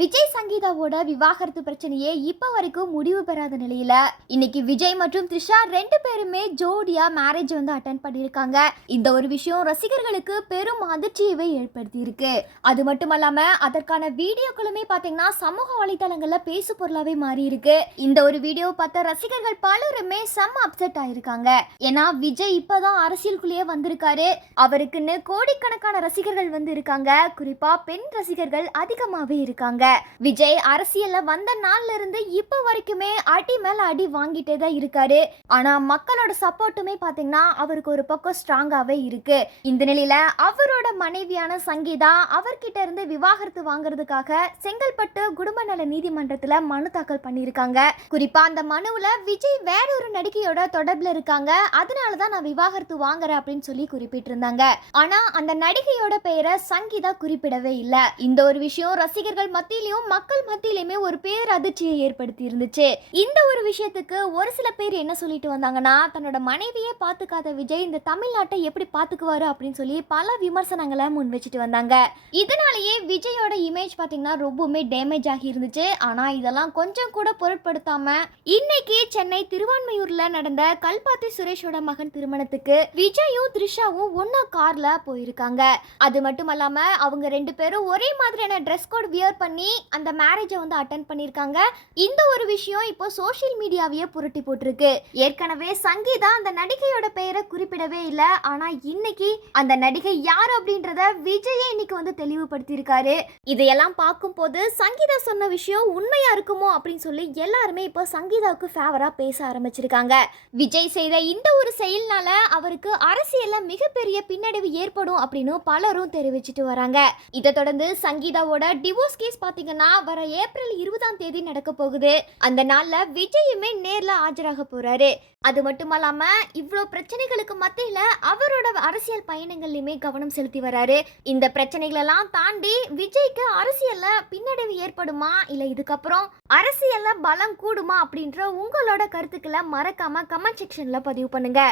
விஜய் சங்கீதாவோட விவாகரத்து பிரச்சனையே இப்ப வரைக்கும் முடிவு பெறாத நிலையில இன்னைக்கு விஜய் மற்றும் த்ரிஷா ரெண்டு பேருமே ஜோடியா மேரேஜ் அட்டென்ட் பண்ணிருக்காங்க. இந்த ஒரு விஷயம் ரசிகர்களுக்கு பெரும் அதிர்ச்சியவே ஏற்படுத்தி இருக்கு. அது மட்டுமல்லாம அதற்கான வீடியோக்களுமே பாத்தீங்கன்னா சமூக வலைதளங்கள்ல பேசு பொருளாவே மாறி இருக்கு. இந்த ஒரு வீடியோ பார்த்த ரசிகர்கள் பலருமே செம்ம அப்செட் ஆயிருக்காங்க. ஏன்னா விஜய் இப்பதான் அரசியலுக்குள்ளேயே வந்திருக்காரு. அவருக்குன்னு கோடிக்கணக்கான ரசிகர்கள் இருக்காங்க. குறிப்பா பெண் ரசிகர்கள் அதிகமாவே இருக்காங்க. விஜய் அரசியல்ல வந்த நாள்ல இருந்து இப்ப வரைக்குமே அடி மேல அடி வாங்கிட்டே தான் இருக்காரு. ஆனா மக்களோட சப்போர்ட்டுமே பாத்தீங்கன்னா அவருக்கு ஒரு பக்கம் ஸ்ட்ராங்காவே இருக்கு. இந்த நிலையில அவரோட மனைவியான சங்கீதா அவர்கிட்ட இருந்து விவாகரத்து வாங்குறதுக்காக செங்கல்பட்டு குடும்ப நல நீதிமன்றத்துல மனு தாக்கல் பண்ணிருக்காங்க. குறிப்பா அந்த மனுவுல விஜய் வேற ஒரு நடிகையோட தொடர்புல இருக்காங்க, அதனாலதான் நான் விவாகரத்து வாங்குறேன் அப்படின்னு சொல்லி குறிப்பிட்டிருந்தாங்க. ஆனா அந்த நடிகையோட பெயரை சங்கீதா குறிப்பிடவே இல்ல. இந்த ஒரு விஷயம் ரசிகர்கள் மத்தியிலும் மக்கள் மத்தியிலுமே ஒரு பேர் அதிர்ச்சியை ஏற்படுத்தி இருந்துச்சு. இந்த ஒரு விஷயத்துக்கு ஒரு சில பேர் என்ன சொல்லிட்டு வந்தாங்கன்னா, தன்னோட மனைவியே பாத்துக்காத விஜய் இந்த தமிழ்நாட்டை எப்படி பாத்துக்குவாரு அப்படின்னு சொல்லி பல விமர்சனங்களை முன் வச்சுட்டு வந்தாங்க. இதனாலேயே விஜயோட இமேஜ் பாத்தீங்கன்னா ரொம்பவுமே டேமேஜ் ஆகி இருந்துச்சு. ஆனா இதெல்லாம் கொஞ்சம் கூட பொருட்படுத்தாம இன்னைக்கு சென்னை திருவான்மையூர்ல நடந்த கல்பாத்தி சுரேஷோட மகன் திருமணத்துக்கு விஜயும் த்ரிஷாவும் ஒன்னா கார்ல போயிருக்காங்க. அது மட்டுமல்லாம அவங்க ரெண்டு பேரும் ஒரே மாதிரியான ட்ரெஸ் கோட் வியர் பண்ணி அந்த மேரேஜை அட்டென்ட் பண்ணிருக்காங்க. இந்த ஒரு விஷயம் இப்போ சோஷியல் மீடியாவையே புரட்டி போட்டிருக்கு. ஏற்கனவே சங்கீதா அந்த நடிகையோட பெயரை குறிப்பிடவே இல்லை. ஆனா இன்னைக்கு அந்த நடிகை யார் அப்படின்றத விஜயே இன்னைக்கு தெளிவுபடுத்தி இருக்காரு. இதையெல்லாம் பார்க்கும் போது சங்கீதா சொன்ன விஷயம் உண்மையா இருக்குமோ அப்படின்னு சொல்லி எல்லாருமே இப்போ சங்கீதாவுக்கு ஃபேவரா பேச ஆரம்பிச்சிருக்காங்க. விஜய் செய்த இந்த ஒரு செயல்னால அவருக்கு அரசியல்ல மிகப்பெரிய பின்னடைவு ஏற்படும் அப்படின்னு பலரும் தெரிவிச்சிட்டு வராங்க. இதை தொடர்ந்து சங்கீதாவோட டிவோர்ஸ் கேஸ் பாத்தீங்கன்னா வர ஏப்ரல் 20ஆம் தேதி நடக்க போகுது. அந்த நாள்ல விஜயுமே நேர்ல ஆஜராக போறாரு. அது மட்டுமல்லாம இவ்வளோ பிரச்சனைகளுக்கு மத்தியில அவரோட அரசியல் பயணங்கள்லயுமே கவனம் செலுத்தி வராரு. இந்த பிரச்சனைகளெல்லாம் தாண்டி விஜய்க்கு அரசியல்ல பின்னடைவு ஏற்படுமா இல்ல இதுக்கப்புறம் அரசியல்ல பலம் கூடுமா அப்படின்ற உங்களோட கருத்துக்களை மறக்காம கமெண்ட் செக்ஷன்ல பதிவு பண்ணுங்க.